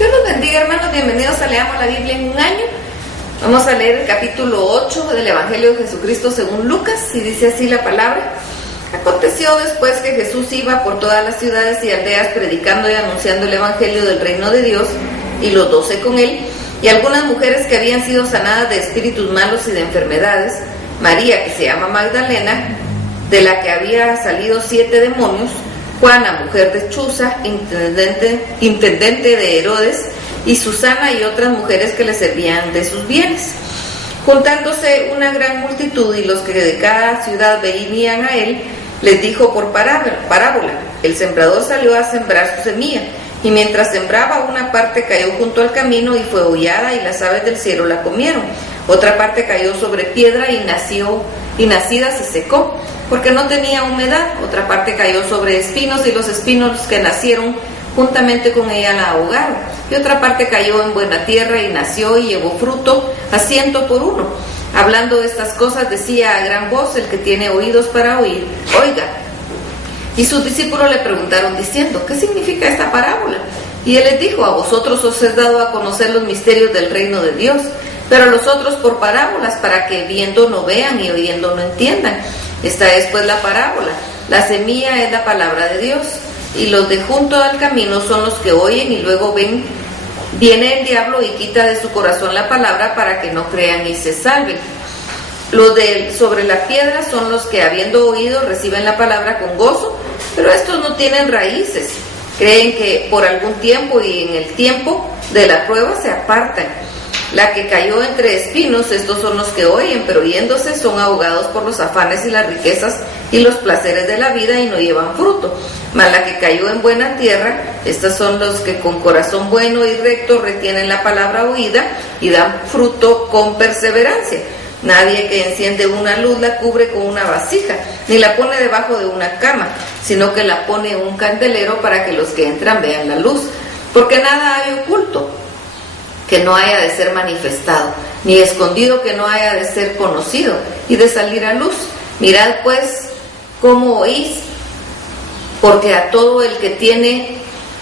Dios los bendiga, hermanos, bienvenidos a Leamos la Biblia en un año. Vamos a leer el capítulo 8 del Evangelio de Jesucristo según Lucas, y dice así la palabra. Aconteció después que Jesús iba por todas las ciudades y aldeas predicando y anunciando el Evangelio del reino de Dios, y los 12 con él, y algunas mujeres que habían sido sanadas de espíritus malos y de enfermedades, María, que se llama Magdalena, de la que había salido 7 demonios, Juana, mujer de Chuza, intendente de Herodes, y Susana y otras mujeres que le servían de sus bienes. Juntándose una gran multitud y los que de cada ciudad venían a él, les dijo por parábola: el sembrador salió a sembrar su semilla, y mientras sembraba, una parte cayó junto al camino y fue hollada, y las aves del cielo la comieron. Otra parte cayó sobre piedra y nacida se secó, porque no tenía humedad. Otra parte cayó sobre espinos, y los espinos que nacieron juntamente con ella la ahogaron. Y otra parte cayó en buena tierra y nació y llevó fruto a 100 por uno. Hablando de estas cosas, decía a gran voz: el que tiene oídos para oír, oiga. Y sus discípulos le preguntaron diciendo: ¿qué significa esta parábola? Y él les dijo: a vosotros os he dado a conocer los misterios del reino de Dios, pero a los otros por parábolas, para que viendo no vean y oyendo no entiendan. Esta es pues la parábola: la semilla es la palabra de Dios, y los de junto al camino son los que oyen y luego viene el diablo y quita de su corazón la palabra, para que no crean y se salven. Los de sobre la piedra son los que, habiendo oído, reciben la palabra con gozo, pero estos no tienen raíces. Creen que por algún tiempo, y en el tiempo de la prueba se apartan. La que cayó entre espinos, estos son los que oyen, pero oyéndose son ahogados por los afanes y las riquezas y los placeres de la vida, y no llevan fruto. Mas la que cayó en buena tierra, estas son los que con corazón bueno y recto retienen la palabra oída y dan fruto con perseverancia. Nadie que enciende una luz la cubre con una vasija, ni la pone debajo de una cama, sino que la pone en un candelero, para que los que entran vean la luz. Porque nada hay oculto que no haya de ser manifestado, ni escondido que no haya de ser conocido y de salir a luz. Mirad pues cómo oís, porque a todo el que tiene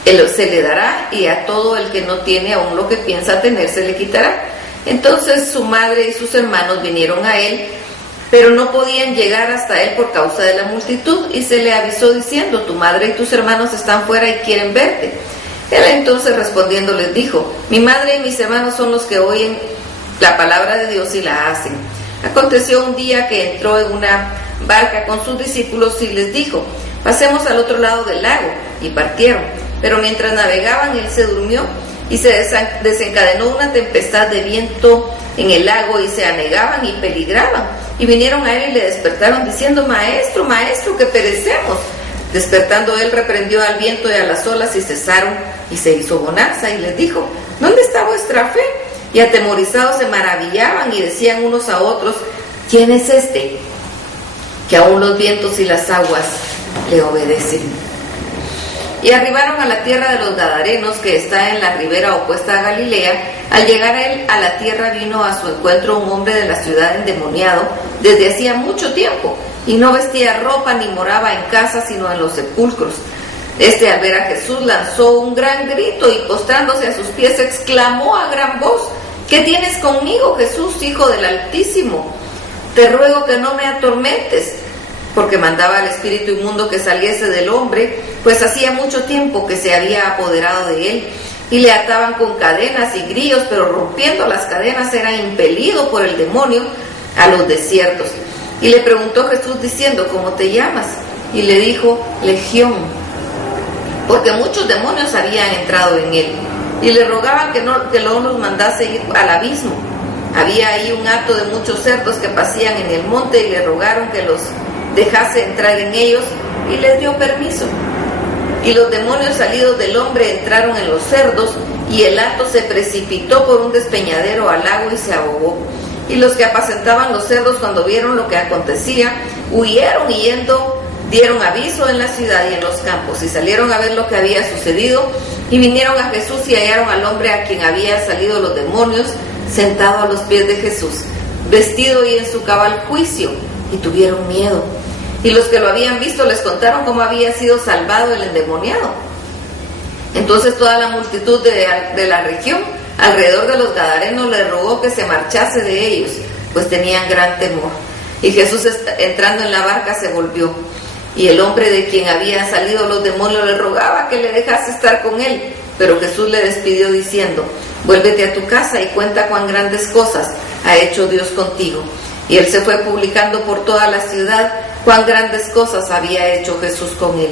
se le dará, y a todo el que no tiene, aún lo que piensa tener se le quitará. Entonces su madre y sus hermanos vinieron a él, pero no podían llegar hasta él por causa de la multitud, y se le avisó diciendo: tu madre y tus hermanos están fuera y quieren verte. Él entonces respondiendo les dijo: mi madre y mis hermanos son los que oyen la palabra de Dios y la hacen. Aconteció un día que entró en una barca con sus discípulos y les dijo: pasemos al otro lado del lago, y partieron. Pero mientras navegaban, él se durmió, y se desencadenó una tempestad de viento en el lago, y se anegaban y peligraban. Y vinieron a él y le despertaron diciendo: maestro, maestro, que perecemos. Despertando él, reprendió al viento y a las olas, y cesaron, y se hizo bonanza, y les dijo: ¿dónde está vuestra fe? Y atemorizados se maravillaban y decían unos a otros: ¿quién es este que aún los vientos y las aguas le obedecen? Y arribaron a la tierra de los Gadarenos, que está en la ribera opuesta a Galilea. Al llegar él a la tierra, vino a su encuentro un hombre de la ciudad endemoniado desde hacía mucho tiempo, y no vestía ropa ni moraba en casa, sino en los sepulcros. Este, al ver a Jesús, lanzó un gran grito, y postrándose a sus pies exclamó a gran voz: ¿qué tienes conmigo, Jesús, Hijo del Altísimo? Te ruego que no me atormentes. Porque mandaba al espíritu inmundo que saliese del hombre, pues hacía mucho tiempo que se había apoderado de él, y le ataban con cadenas y grillos, pero rompiendo las cadenas era impelido por el demonio a los desiertos. Y le preguntó Jesús diciendo: ¿cómo te llamas? Y le dijo: Legión, porque muchos demonios habían entrado en él. Y le rogaban que no los mandase ir al abismo. Había ahí un hato de muchos cerdos que pasían en el monte, y le rogaron que los dejase entrar en ellos, y les dio permiso. Y los demonios salidos del hombre entraron en los cerdos, y el hato se precipitó por un despeñadero al lago y se ahogó. Y los que apacentaban los cerdos, cuando vieron lo que acontecía, huyeron, y yendo dieron aviso en la ciudad y en los campos, y salieron a ver lo que había sucedido, y vinieron a Jesús y hallaron al hombre a quien había salido los demonios, sentado a los pies de Jesús, vestido y en su cabal juicio, y tuvieron miedo. Y los que lo habían visto les contaron cómo había sido salvado el endemoniado. Entonces toda la multitud de la región alrededor de los gadarenos le rogó que se marchase de ellos, pues tenían gran temor. Y Jesús, entrando en la barca, se volvió. Y el hombre de quien habían salido los demonios le rogaba que le dejase estar con él. Pero Jesús le despidió diciendo: vuélvete a tu casa y cuenta cuán grandes cosas ha hecho Dios contigo. Y él se fue publicando por toda la ciudad cuán grandes cosas había hecho Jesús con él.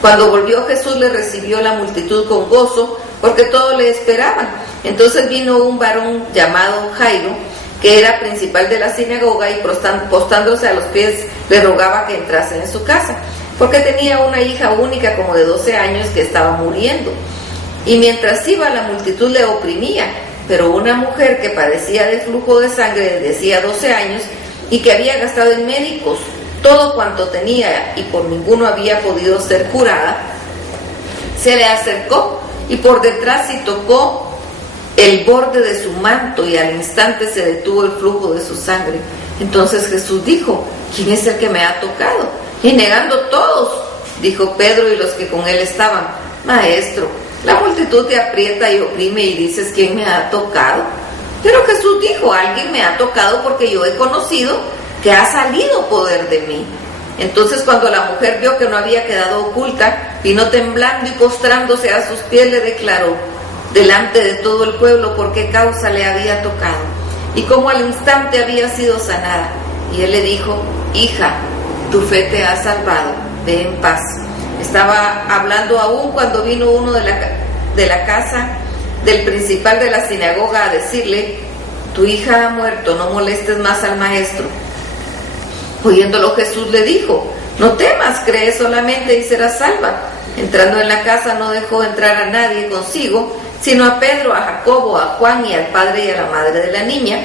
Cuando volvió Jesús, le recibió la multitud con gozo, porque todos le esperaban. Entonces vino un varón llamado Jairo, que era principal de la sinagoga, y postándose a los pies le rogaba que entrase en su casa, porque tenía una hija única como de 12 años que estaba muriendo. Y mientras iba, la multitud le oprimía, pero una mujer que padecía de flujo de sangre desde hacía 12 años y que había gastado en médicos todo cuanto tenía y por ninguno había podido ser curada, se le acercó y por detrás y tocó el borde de su manto, y al instante se detuvo el flujo de su sangre. Entonces Jesús dijo: ¿quién es el que me ha tocado? Y negando todos, dijo Pedro y los que con él estaban: Maestro, la multitud te aprieta y oprime y dices: ¿quién me ha tocado? Pero Jesús dijo: alguien me ha tocado, porque yo he conocido que ha salido poder de mí. Entonces cuando la mujer vio que no había quedado oculta, vino temblando y postrándose a sus pies le declaró delante de todo el pueblo por qué causa le había tocado y cómo al instante había sido sanada. Y él le dijo: hija, tu fe te ha salvado, ve en paz. Estaba hablando aún cuando vino uno de la casa del principal de la sinagoga a decirle: tu hija ha muerto, no molestes más al maestro. Oyéndolo, Jesús le dijo: no temas, cree solamente y serás salva. Entrando en la casa no dejó entrar a nadie consigo, sino a Pedro, a Jacobo, a Juan y al padre y a la madre de la niña,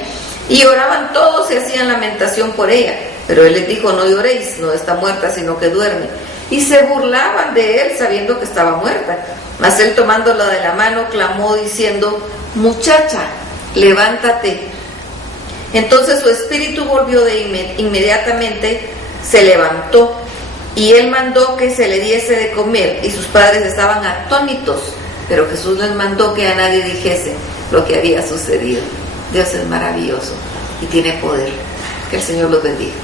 y oraban todos y hacían lamentación por ella. Pero él les dijo: no lloréis, no está muerta, sino que duerme. Y se burlaban de él, sabiendo que estaba muerta. Mas él, tomándola de la mano, clamó diciendo: muchacha, levántate. Entonces su espíritu volvió inmediatamente, se levantó, y él mandó que se le diese de comer, y sus padres estaban atónitos. Pero Jesús les mandó que a nadie dijese lo que había sucedido. Dios es maravilloso y tiene poder. Que el Señor los bendiga.